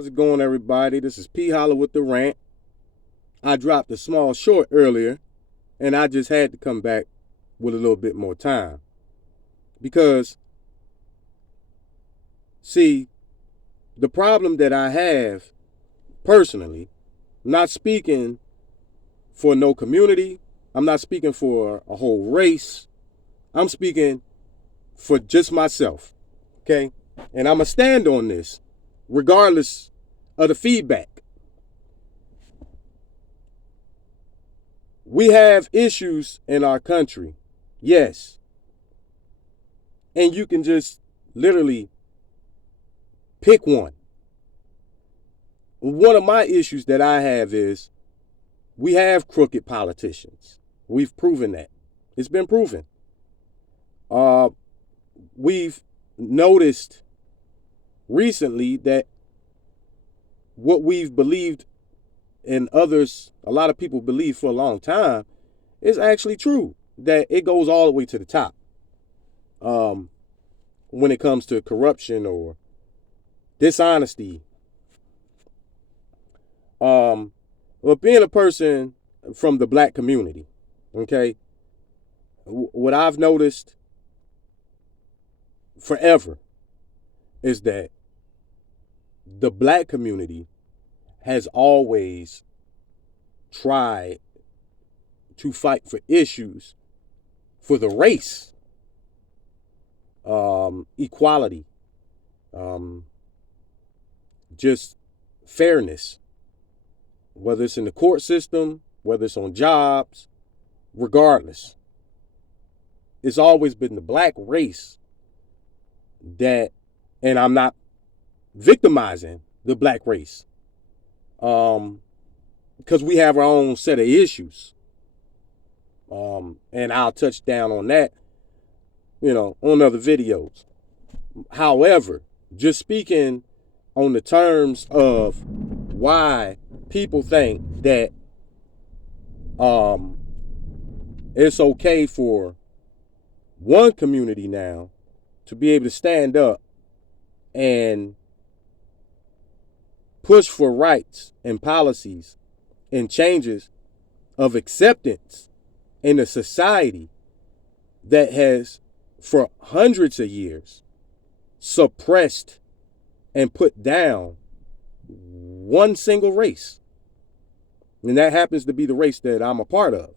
How's it going, everybody? This is P Holla with the rant. I dropped a small short earlier, and I just had to come back with a little bit more time. Because, see, the problem that I have personally, I'm not speaking for no community, I'm not speaking for a whole race, I'm speaking for just myself, okay? And I'm going to stand on this regardless of the feedback. We have issues in our country, yes. And you can just literally pick one. One of my issues that I have is we have crooked politicians. We've proven that. It's been proven. We've noticed recently that what we've believed and others, a lot of people believe for a long time, is actually true. That it goes all the way to the top. When it comes to corruption or dishonesty. But being a person from the black community, okay, what I've noticed forever is that the black community has always tried to fight for issues for the race, equality, just fairness, whether it's in the court system, whether it's on jobs, regardless. It's always been the black race that, and I'm not victimizing the black race, because we have our own set of issues. And I'll touch down on that, on other videos. However, just speaking on the terms of why people think that it's okay for one community now to be able to stand up and push for rights and policies and changes of acceptance in a society that has for hundreds of years suppressed and put down one single race. And that happens to be the race that I'm a part of.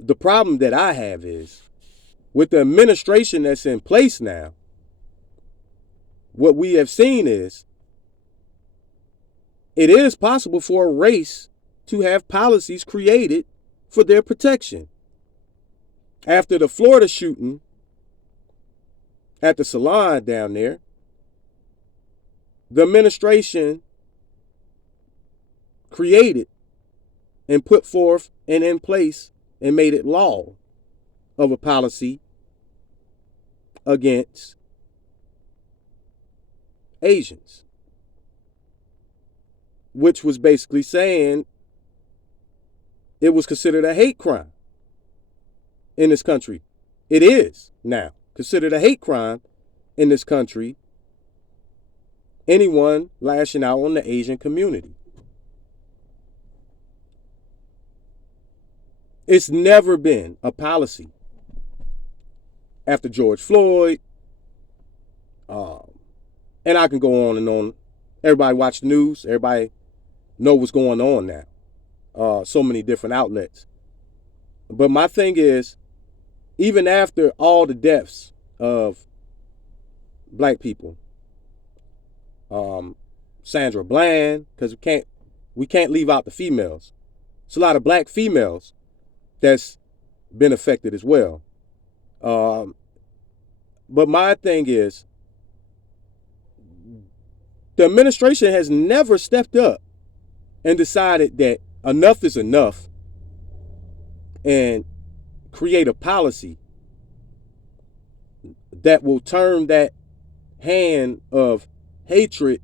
The problem that I have is with the administration that's in place now, what we have seen is it is possible for a race to have policies created for their protection. After the Florida shooting at the salon down there, the administration created and put forth and in place and made it law of a policy against Asians, which was basically saying it was considered a hate crime in this country. It is now considered a hate crime in this country. Anyone lashing out on the Asian community. It's never been a policy after George Floyd, and I can go on and on. Everybody watch the news. Everybody know what's going on now. So many different outlets. But my thing is, even after all the deaths of black people, Sandra Bland, because we can't leave out the females. It's a lot of black females that's been affected as well. But my thing is, the administration has never stepped up and decided that enough is enough and create a policy that will turn that hand of hatred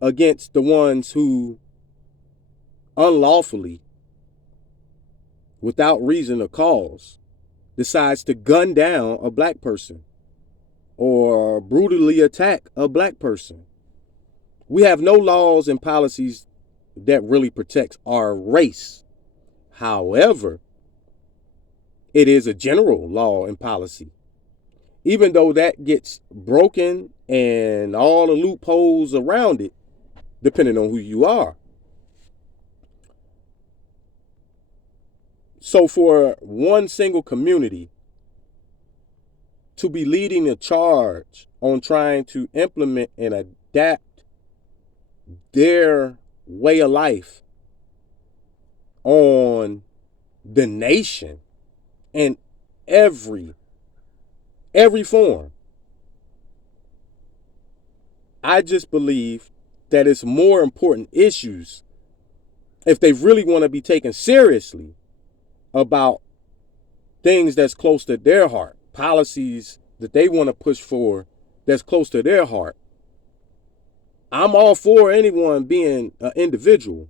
against the ones who unlawfully, without reason or cause, decides to gun down a black person or brutally attack a black person. We have no laws and policies that really protects our race. However, it is a general law and policy. Even though that gets broken and all the loopholes around it, depending on who you are. So for one single community to be leading a charge on trying to implement and adapt their way of life on the nation in every form, I just believe that it's more important issues, if they really want to be taken seriously, about things that's close to their heart, policies that they want to push for that's close to their heart. I'm all for anyone being an individual.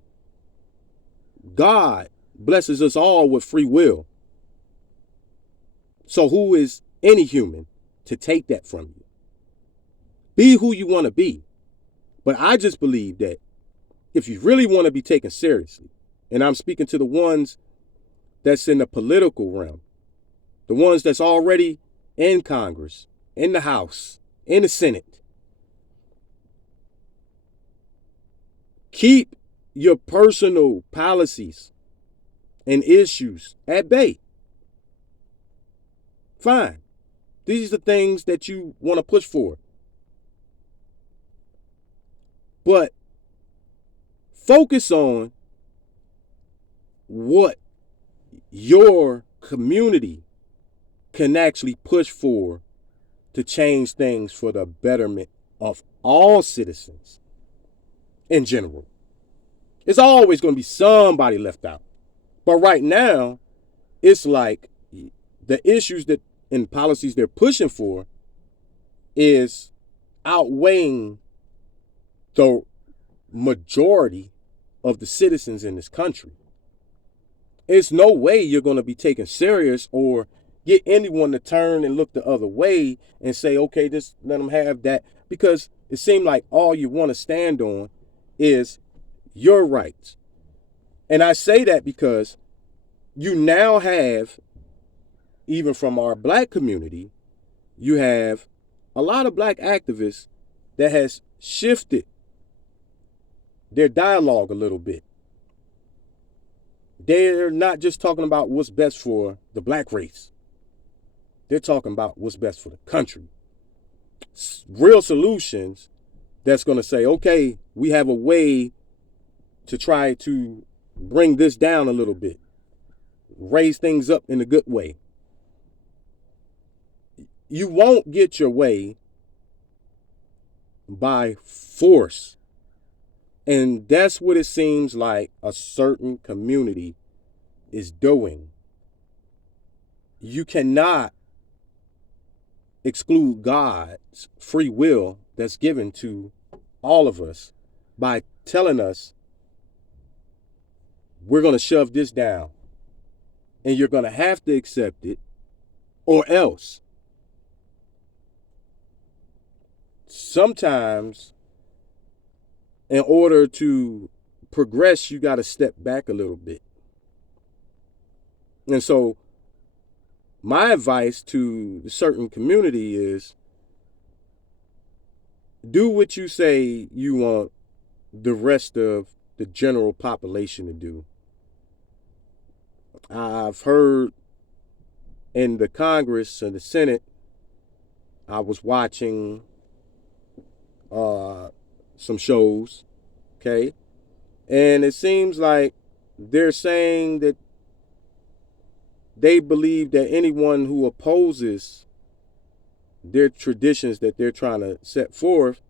God blesses us all with free will. So who is any human to take that from you? Be who you want to be. But I just believe that if you really want to be taken seriously, and I'm speaking to the ones that's in the political realm, the ones that's already in Congress, in the House, in the Senate, keep your personal policies and issues at bay. Fine. These are the things that you want to push for. But focus on what your community can actually push for to change things for the betterment of all citizens in general. It's always going to be somebody left out. But right now, it's like the issues that and policies they're pushing for is outweighing the majority of the citizens in this country. There's no way you're going to be taken serious or get anyone to turn and look the other way and say, okay, just let them have that. Because it seems like all you want to stand on is your rights. And I say that because you now have, even from our black community, you have a lot of black activists that has shifted their dialogue a little bit. They're not just talking about what's best for the black race. They're talking about what's best for the country. Real solutions that's going to say, okay, we have a way to try to bring this down a little bit, raise things up in a good way. You won't get your way by force. And that's what it seems like a certain community is doing. You cannot exclude God's free will that's given to all of us by telling us we're going to shove this down and you're going to have to accept it or else. Sometimes in order to progress, you got to step back a little bit. And so my advice to a certain community is do what you say you want the rest of the general population to do. I've heard in the Congress and the Senate, I was watching some shows, okay? And it seems like they're saying that they believe that anyone who opposes their traditions that they're trying to set forth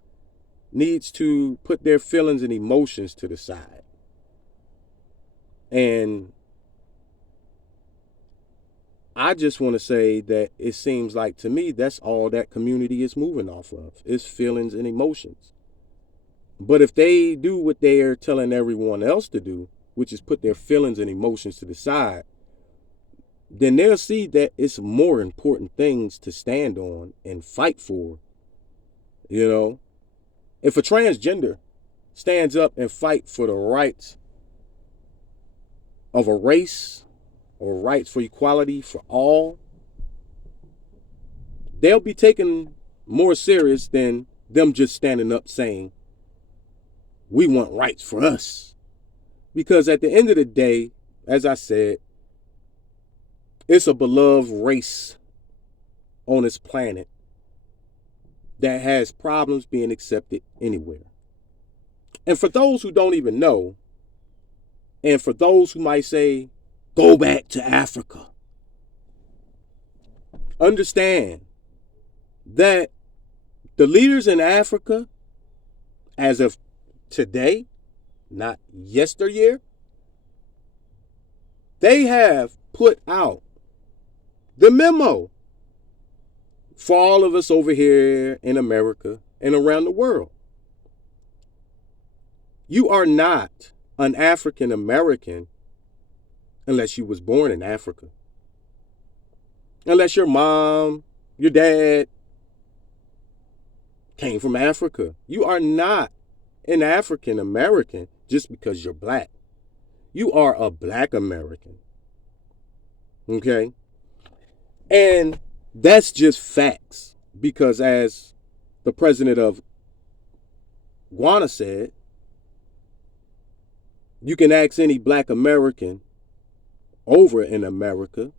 needs to put their feelings and emotions to the side. And I just want to say that it seems like to me that's all that community is moving off of, is feelings and emotions. But if they do what they're telling everyone else to do, which is put their feelings and emotions to the side, then they'll see that it's more important things to stand on and fight for. You know, if a transgender stands up and fight for the rights of a race or rights for equality for all, they'll be taken more serious than them just standing up saying, we want rights for us. Because at the end of the day, as I said, it's a beloved race on this planet that has problems being accepted anywhere. And for those who don't even know, and for those who might say, go back to Africa, understand that the leaders in Africa, as of today, not yesteryear, they have put out the memo for all of us over here in America and around the world. You are not an African American unless you was born in Africa. Unless your mom, your dad came from Africa. You are not an African American just because you're black. You are a black American. Okay? And that's just facts. Because as the president of Ghana said, you can ask any black American over in America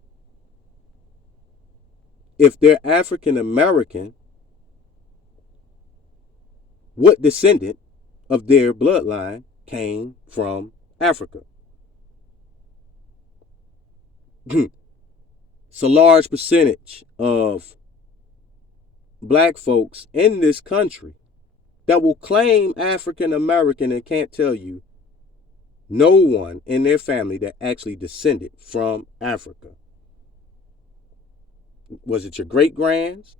if they're African American, what descendant of their bloodline came from Africa. It's a large percentage of black folks in this country that will claim African American and can't tell you no one in their family that actually descended from Africa. Was it your great-grands?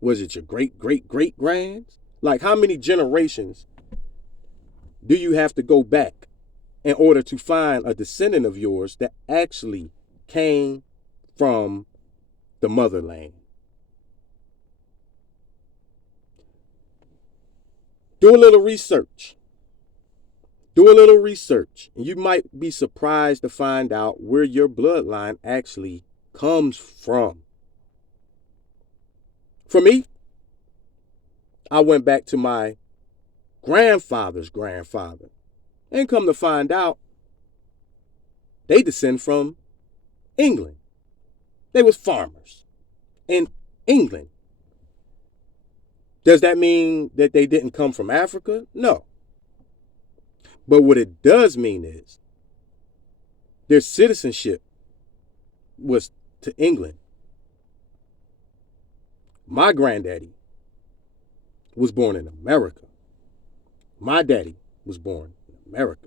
Was it your great-great-great-grands? Like, how many generations do you have to go back in order to find a descendant of yours that actually came from the motherland? Do a little research. Do a little research, and you might be surprised to find out where your bloodline actually comes from. For me, I went back to my grandfather's grandfather, and come to find out, they descend from England. They was farmers in England. Does that mean that they didn't come from Africa? No. But what it does mean is their citizenship was to England. My granddaddy was born in America. My daddy was born in America.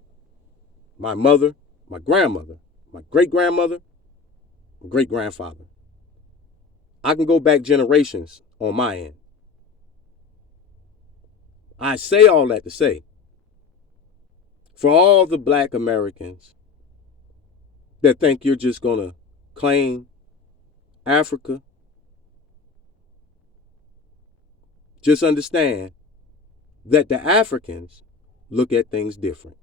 My mother, my grandmother, my great-grandmother, my great-grandfather. I can go back generations on my end. I say all that to say, for all the black Americans that think you're just going to claim Africa, just understand that the Africans look at things different.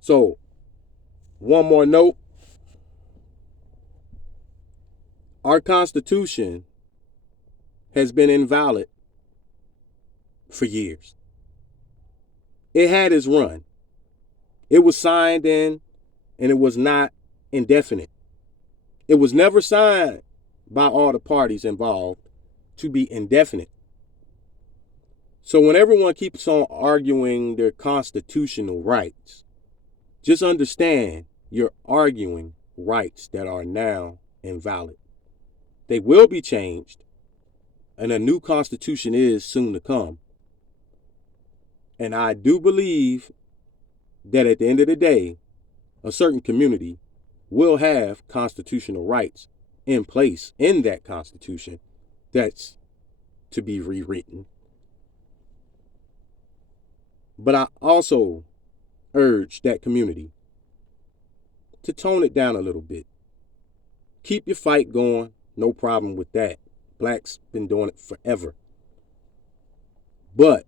So, one more note. Our Constitution has been invalid for years. It had its run. It was signed in, and it was not indefinite. It was never signed by all the parties involved to be indefinite. So when everyone keeps on arguing their constitutional rights, just understand you're arguing rights that are now invalid. They will be changed, and a new constitution is soon to come. And I do believe that at the end of the day, a certain community will have constitutional rights in place in that constitution that's to be rewritten. But I also urge that community to tone it down a little bit. Keep your fight going. No problem with that. Blacks been doing it forever. But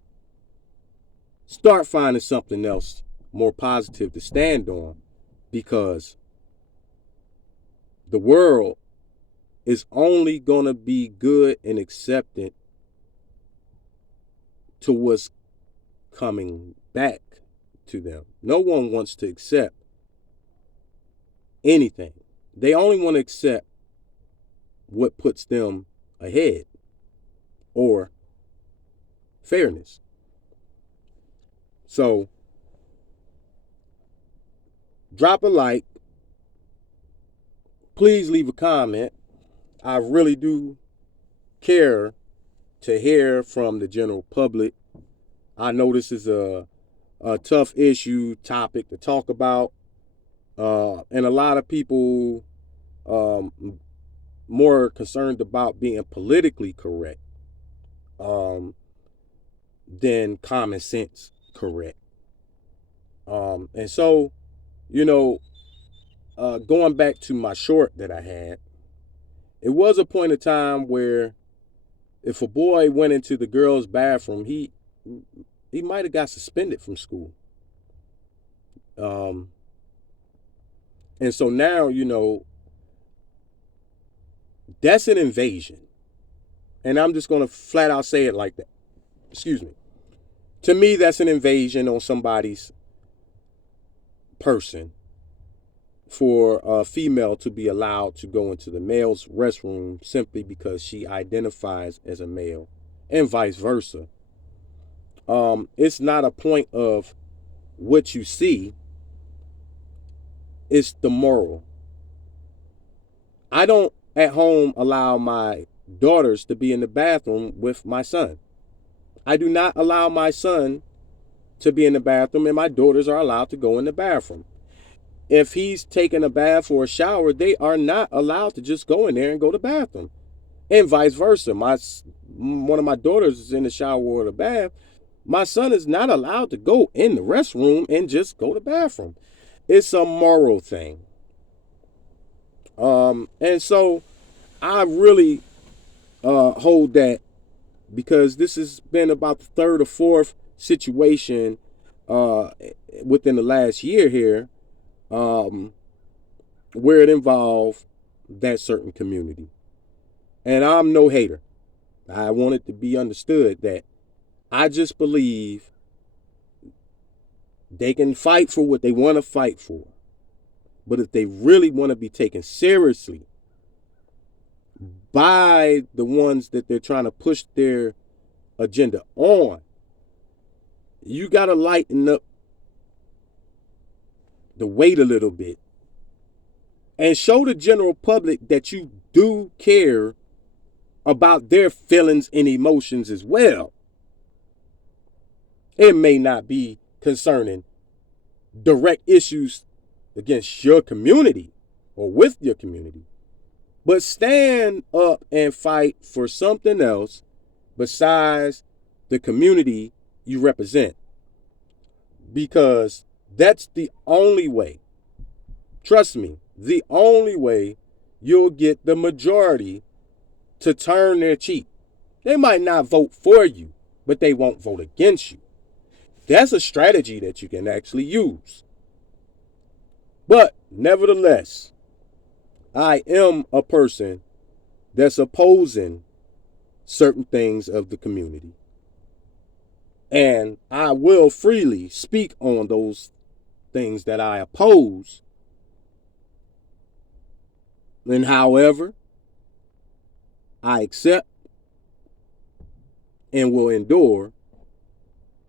start finding something else more positive to stand on, because the world is only going to be good and accepted to what's coming back to them. No one wants to accept anything. They only want to accept what puts them ahead, or fairness. So drop a like. Please leave a comment. I really do care to hear from the general public. I know this is a tough topic to talk about. And a lot of people more concerned about being politically correct than common sense correct. And so, going back to my short that I had, it was a point of time where if a boy went into the girls' bathroom, he might have got suspended from school. And so now, that's an invasion. And I'm just going to flat out say it like that. Excuse me. To me, that's an invasion on somebody's person for a female to be allowed to go into the male's restroom simply because she identifies as a male, and vice versa. It's not a point of what you see, it's the moral. I don't at home allow my daughters to be in the bathroom with my son. I do not allow my son to be in the bathroom, and my daughters are allowed to go in the bathroom. If he's taking a bath or a shower, they are not allowed to just go in there and go to the bathroom. And vice versa. One of my daughters is in the shower or the bath. My son is not allowed to go in the restroom and just go to the bathroom. It's a moral thing. And so I really hold that, because this has been about the third or fourth situation within the last year here where it involved that certain community. And I'm no hater. I want it to be understood that I just believe they can fight for what they want to fight for. But if they really want to be taken seriously by the ones that they're trying to push their agenda on, you got to lighten up the weight a little bit and show the general public that you do care about their feelings and emotions as well. It may not be concerning direct issues against your community or with your community, but stand up and fight for something else besides the community you represent, because that's the only way, trust me, the only way you'll get the majority to turn their cheek. They might not vote for you, but they won't vote against you. That's a strategy that you can actually use. But nevertheless, I am a person that's opposing certain things of the community. And I will freely speak on those things that I oppose. And however, I accept and will endure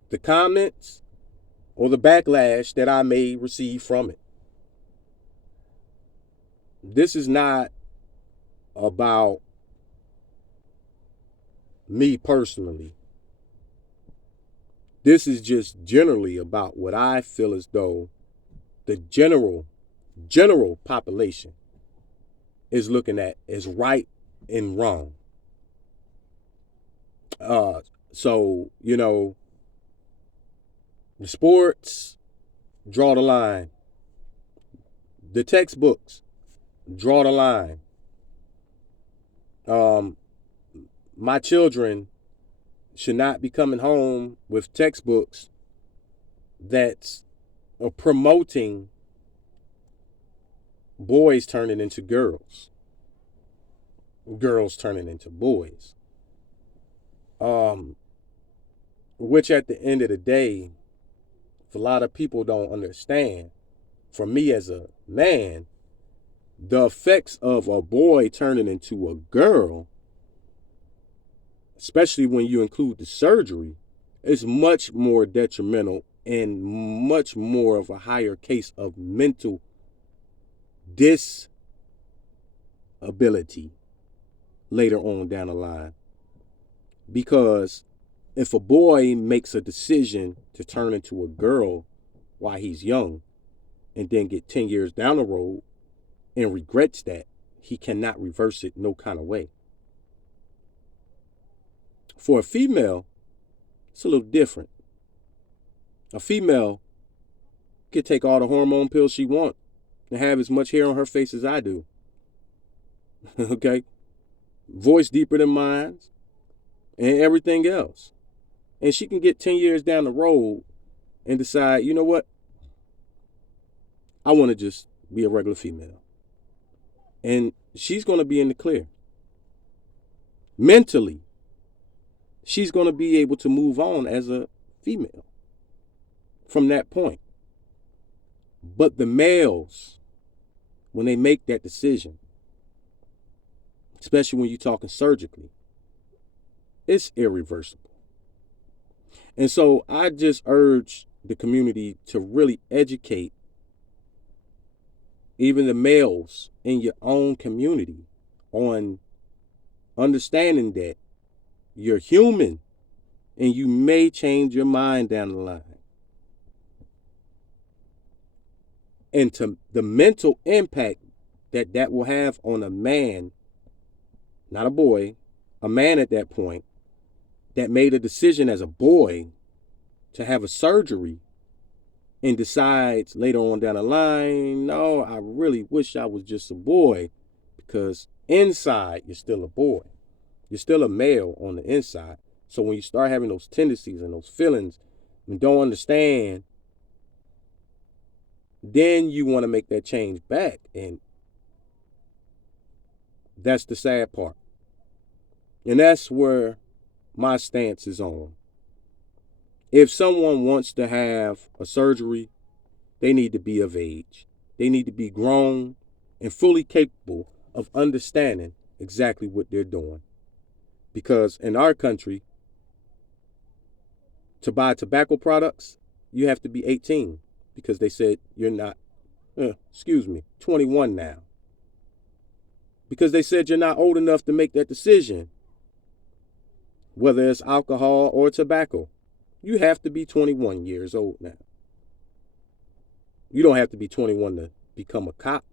the comments or the backlash that I may receive from it. This is not about me personally. This is just generally about what I feel as though the general population is looking at as right and wrong. So, the sports, draw the line. The textbooks draw the line. My children should not be coming home with textbooks that's promoting boys turning into girls, girls turning into boys. Which at the end of the day, a lot of people don't understand. For me as a man, the effects of a boy turning into a girl, especially when you include the surgery, is much more detrimental and much more of a higher case of mental disability later on down the line. Because if a boy makes a decision to turn into a girl while he's young and then get 10 years down the road and regrets that, he cannot reverse it no kind of way. For a female, it's a little different. A female could take all the hormone pills she wants and have as much hair on her face as I do. Okay? Voice deeper than mine and everything else. And she can get 10 years down the road and decide, you know what? I want to just be a regular female. And she's going to be in the clear. Mentally, she's going to be able to move on as a female from that point. But the males, when they make that decision, especially when you're talking surgically, it's irreversible. And so I just urge the community to really educate even the males in your own community on understanding that you're human and you may change your mind down the line. And to the mental impact that that will have on a man, not a boy, a man at that point, that made a decision as a boy to have a surgery and decides later on down the line, no, I really wish I was just a boy, because inside you're still a boy. You're still a male on the inside. So when you start having those tendencies and those feelings and don't understand, then you want to make that change back. And that's the sad part. And that's where my stance is on. If someone wants to have a surgery, they need to be of age. They need to be grown and fully capable of understanding exactly what they're doing. Because in our country, to buy tobacco products, you have to be 18, because they said you're not, 21 now. Because they said you're not old enough to make that decision. Whether it's alcohol or tobacco, you have to be 21 years old now. You don't have to be 21 to become a cop.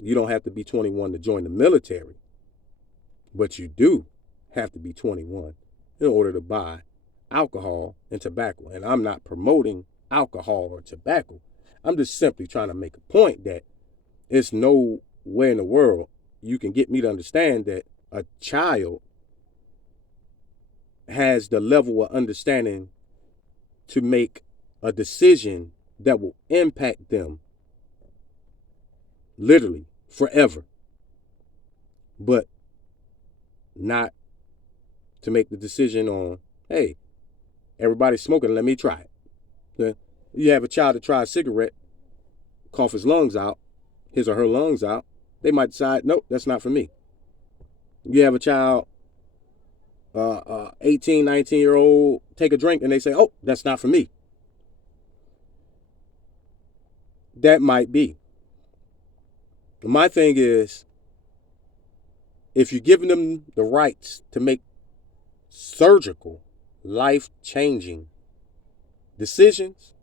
You don't have to be 21 to join the military. But you do have to be 21 in order to buy alcohol and tobacco. And I'm not promoting alcohol or tobacco. I'm just simply trying to make a point that it's no way in the world you can get me to understand that a child has the level of understanding to make a decision that will impact them literally forever, but not to make the decision on, hey, everybody's smoking, let me try it. You have a child that tries a cigarette, cough his lungs out, his or her lungs out, they might decide, nope, that's not for me. You have a child, 18, 19-year-old, take a drink and they say, oh, that's not for me. That might be. My thing is, if you're giving them the rights to make surgical, life-changing decisions,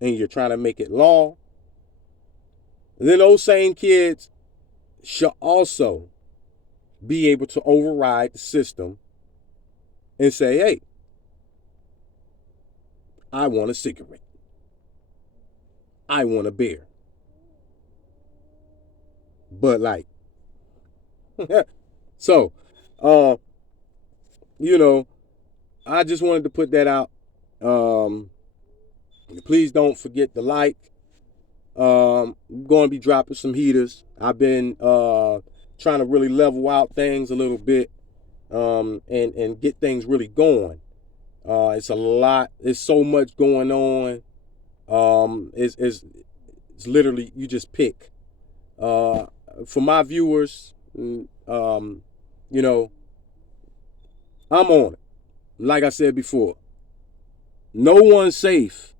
and you're trying to make it law, then those same kids should also be able to override the system and say, hey, I want a cigarette. I want a beer. Bud Light. So, uh, you know, I just wanted to put that out. Um, Please don't forget to like. I'm going to be dropping some heaters. I've been trying to really level out things a little bit, and get things really going. It's a lot. It's so much going on. It's literally you just pick. Uh, for my viewers, you know, I'm on it. Like I said before, no one's safe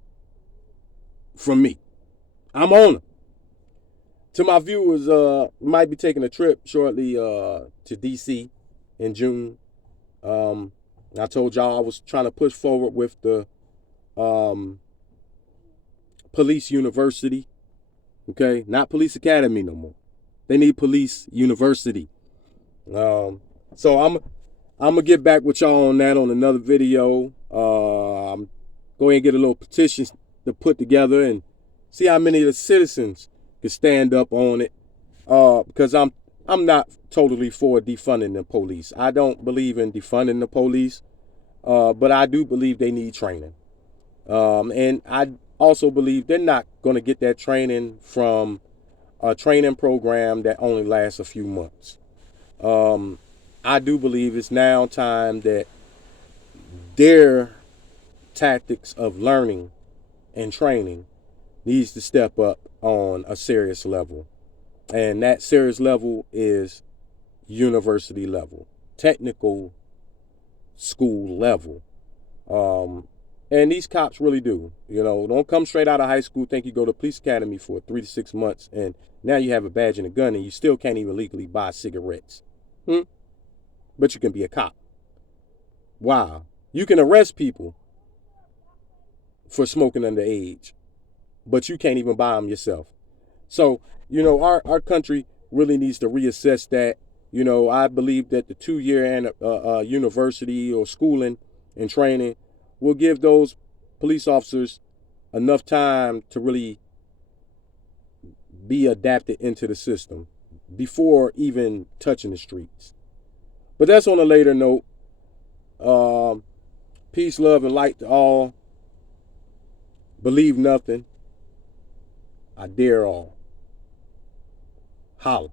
from me. I'm on it. To my viewers, might be taking a trip shortly to DC in June. Um, I told y'all I was trying to push forward with the um, police university. Okay, not police academy no more. They need police university. Um, so I'm gonna get back with y'all on that on another video. Go ahead and get a little petition to put together and see how many of the citizens can stand up on it. Because I'm not totally for defunding the police. I don't believe in defunding the police, but I do believe they need training. And I also believe they're not going to get that training from a training program that only lasts a few months. I do believe it's now time that their tactics of learning and training needs to step up on a serious level. And that serious level is university level, technical school level. And these cops really do. Don't come straight out of high school, think you go to police academy for 3 to 6 months, and now you have a badge and a gun, and you still can't even legally buy cigarettes. But you can be a cop. Wow. You can arrest people for smoking underage, but you can't even buy them yourself. So, our country really needs to reassess that. I believe that the 2-year university or schooling and training will give those police officers enough time to really be adapted into the system before even touching the streets. But that's on a later note. Peace, love, and light to all. Believe nothing. I dare all. Holla.